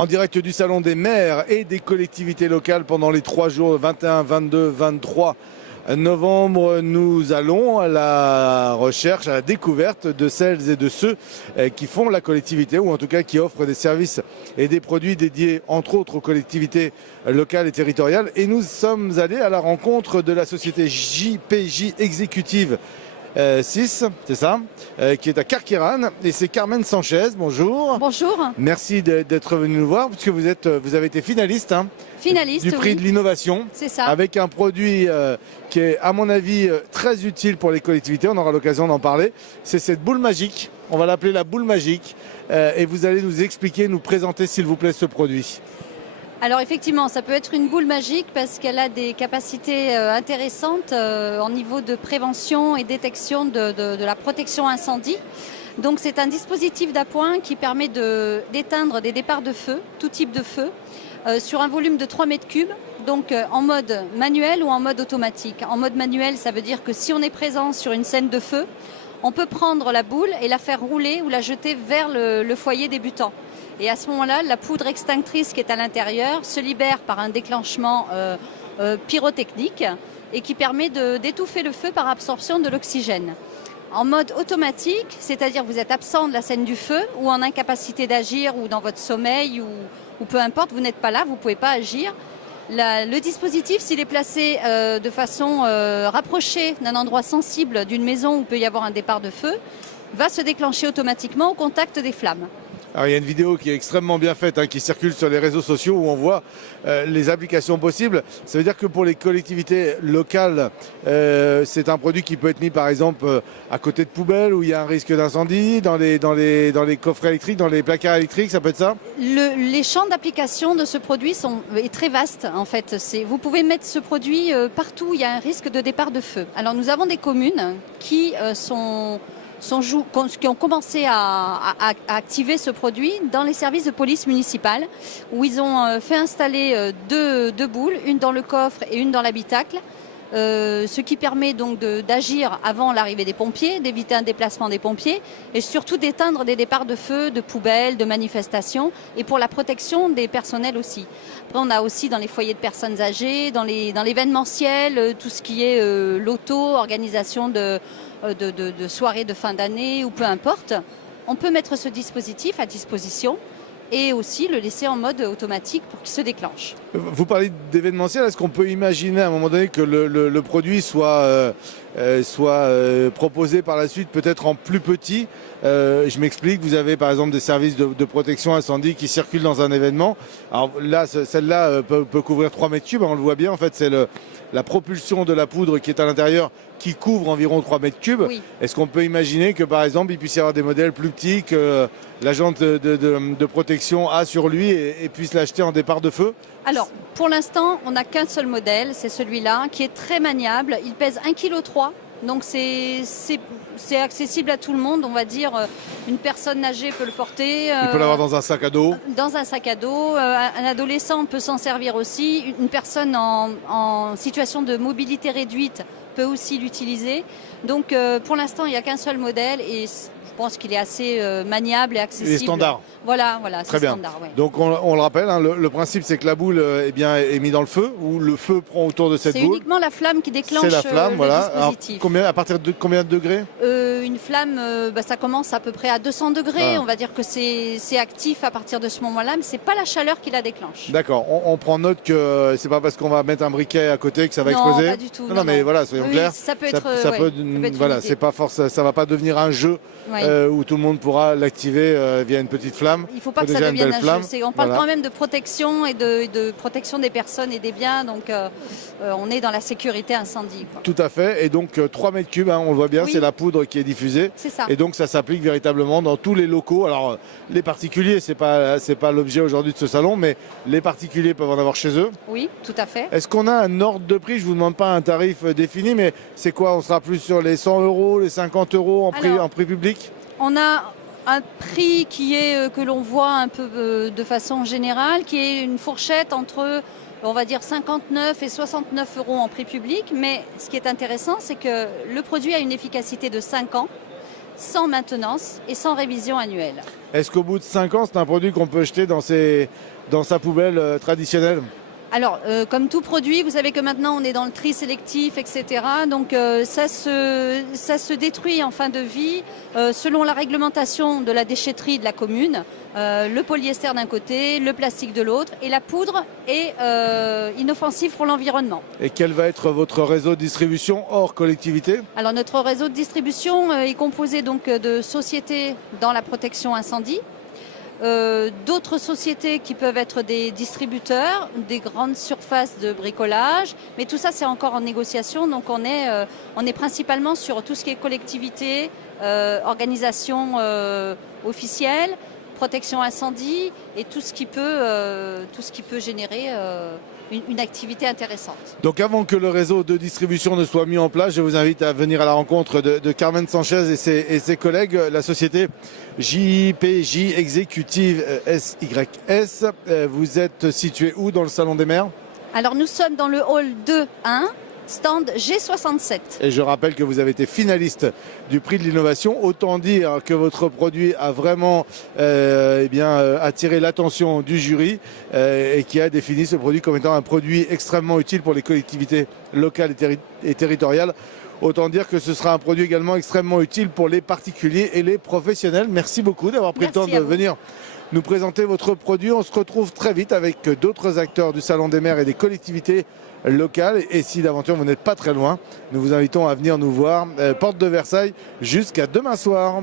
En direct du Salon des maires et des collectivités locales pendant les 3 jours 21, 22, 23 novembre, nous allons à la recherche, à la découverte de celles et de ceux qui font la collectivité ou en tout cas qui offrent des services et des produits dédiés entre autres aux collectivités locales et territoriales. Et nous sommes allés à la rencontre de la société JPJ Exécutive 6, c'est ça, qui est à Carqueiranne, et c'est Carmen Sanchez. Bonjour. Bonjour. Merci d'être venu nous voir, puisque vous avez été finaliste, Finaliste, du prix oui. de l'innovation. C'est ça. Avec un produit qui est, à mon avis, très utile pour les collectivités. On aura l'occasion d'en parler. C'est cette boule magique. On va l'appeler la boule magique. Et vous allez nous expliquer, nous présenter, s'il vous plaît, ce produit. Alors effectivement, ça peut être une boule magique parce qu'elle a des capacités intéressantes en niveau de prévention et détection de la protection incendie. Donc c'est un dispositif d'appoint qui permet d'éteindre des départs de feu, tout type de feu, sur un volume de 3 mètres cubes, donc en mode manuel ou en mode automatique. En mode manuel, ça veut dire que si on est présent sur une scène de feu, on peut prendre la boule et la faire rouler ou la jeter vers le foyer débutant. Et à ce moment-là, la poudre extinctrice qui est à l'intérieur se libère par un déclenchement pyrotechnique et qui permet d'étouffer le feu par absorption de l'oxygène. En mode automatique, c'est-à-dire vous êtes absent de la scène du feu ou en incapacité d'agir ou dans votre sommeil ou peu importe, vous n'êtes pas là, vous ne pouvez pas agir. Le dispositif, s'il est placé de façon rapprochée d'un endroit sensible d'une maison où peut y avoir un départ de feu, va se déclencher automatiquement au contact des flammes. Alors, il y a une vidéo qui est extrêmement bien faite, qui circule sur les réseaux sociaux où on voit les applications possibles. Ça veut dire que pour les collectivités locales, c'est un produit qui peut être mis par exemple à côté de poubelles où il y a un risque d'incendie, dans les coffrets électriques, dans les placards électriques, ça peut être ça? Les champs d'application de ce produit est très vaste en fait. Vous pouvez mettre ce produit partout où il y a un risque de départ de feu. Alors nous avons des communes qui qui ont commencé à activer ce produit dans les services de police municipale où ils ont fait installer deux boules, une dans le coffre et une dans l'habitacle, ce qui permet donc d'agir avant l'arrivée des pompiers, d'éviter un déplacement des pompiers et surtout d'éteindre des départs de feu, de poubelles, de manifestations et pour la protection des personnels aussi. Après on a aussi dans les foyers de personnes âgées, dans l'événementiel, tout ce qui est loto, organisation de soirées de fin d'année ou peu importe, on peut mettre ce dispositif à disposition et aussi le laisser en mode automatique pour qu'il se déclenche. Vous parlez d'événementiel, est-ce qu'on peut imaginer à un moment donné que le produit soit proposé par la suite peut-être en plus petit? Je m'explique, vous avez par exemple des services de protection incendie qui circulent dans un événement. Alors là, celle-là peut couvrir 3 mètres cubes, on le voit bien, en fait c'est la propulsion de la poudre qui est à l'intérieur qui couvre environ 3 mètres cubes. Oui. Est-ce qu'on peut imaginer que par exemple il puisse y avoir des modèles plus petits que l'agent de protection a sur lui et puisse l'acheter en départ de feu? Alors, pour l'instant, on n'a qu'un seul modèle, c'est celui-là, qui est très maniable. Il pèse 1,3 kg, donc c'est accessible à tout le monde, on va dire. Une personne âgée peut le porter. Il peut l'avoir dans un sac à dos. Dans un sac à dos. Un adolescent peut s'en servir aussi. Une personne en situation de mobilité réduite peut aussi l'utiliser. Donc, pour l'instant, il n'y a qu'un seul modèle et je pense qu'il est assez maniable et accessible. Il est standard. Voilà, très bien. Standard, ouais. Donc on le rappelle, le principe c'est que la boule est mise dans le feu ou le feu prend autour de cette boule. C'est uniquement la flamme qui déclenche la flamme, le dispositif. Alors, à partir de combien de degrés? Une flamme, ça commence à peu près à 200 degrés. On va dire que c'est actif à partir de ce moment-là, mais c'est pas la chaleur qui la déclenche. D'accord. On prend note que c'est pas parce qu'on va mettre un briquet à côté que ça va exploser. Non, pas du tout. Non, mais voilà, soyons clairs. Ça peut être. Voilà, c'est pas force. Ça va pas devenir un jeu où tout le monde pourra l'activer via une petite flamme. Il faut pas que ça devienne un jeu. On parle quand même de protection et de protection des personnes et des biens, donc on est dans la sécurité incendie, quoi. Tout à fait. Et donc 3 mètres cubes, on le voit bien, c'est la poudre qui est diffusée. C'est ça. Et donc ça s'applique véritablement dans tous les locaux. Alors les particuliers, c'est pas l'objet aujourd'hui de ce salon, mais les particuliers peuvent en avoir chez eux. Oui, tout à fait. Est-ce qu'on a un ordre de prix? Je vous demande pas un tarif défini, mais c'est quoi? On sera plus sur les 100 €, les 50 € en prix public? On a un prix qui est que l'on voit un peu de façon générale, qui est une fourchette entre, on va dire, 59 et 69 € en prix public. Mais ce qui est intéressant, c'est que le produit a une efficacité de 5 ans. sans maintenance et sans révision annuelle. Est-ce qu'au bout de 5 ans, c'est un produit qu'on peut jeter dans sa poubelle traditionnelle? Alors, comme tout produit, vous savez que maintenant on est dans le tri sélectif, etc. Donc ça se détruit en fin de vie selon la réglementation de la déchetterie de la commune. Le polyester d'un côté, le plastique de l'autre, et la poudre est inoffensive pour l'environnement. Et quel va être votre réseau de distribution hors collectivité? Alors notre réseau de distribution est composé donc de sociétés dans la protection incendie. D'autres sociétés qui peuvent être des distributeurs, des grandes surfaces de bricolage, mais tout ça c'est encore en négociation, donc on est principalement sur tout ce qui est collectivité, organisation officielle, protection incendie et tout ce qui peut générer une activité intéressante. Donc avant que le réseau de distribution ne soit mis en place, je vous invite à venir à la rencontre de Carmen Sanchez et ses collègues, la société JPJ Exécutive SYS. Vous êtes situé où dans le Salon des maires? Alors nous sommes dans le hall 2-1, stand G67. Et je rappelle que vous avez été finaliste du prix de l'innovation. Autant dire que votre produit a vraiment attiré l'attention du jury et qui a défini ce produit comme étant un produit extrêmement utile pour les collectivités locales et territoriales. Autant dire que ce sera un produit également extrêmement utile pour les particuliers et les professionnels. Merci beaucoup d'avoir pris le temps de venir nous présenter votre produit. On se retrouve très vite avec d'autres acteurs du Salon des maires et des collectivités locales. Et si d'aventure vous n'êtes pas très loin, nous vous invitons à venir nous voir, porte de Versailles, jusqu'à demain soir.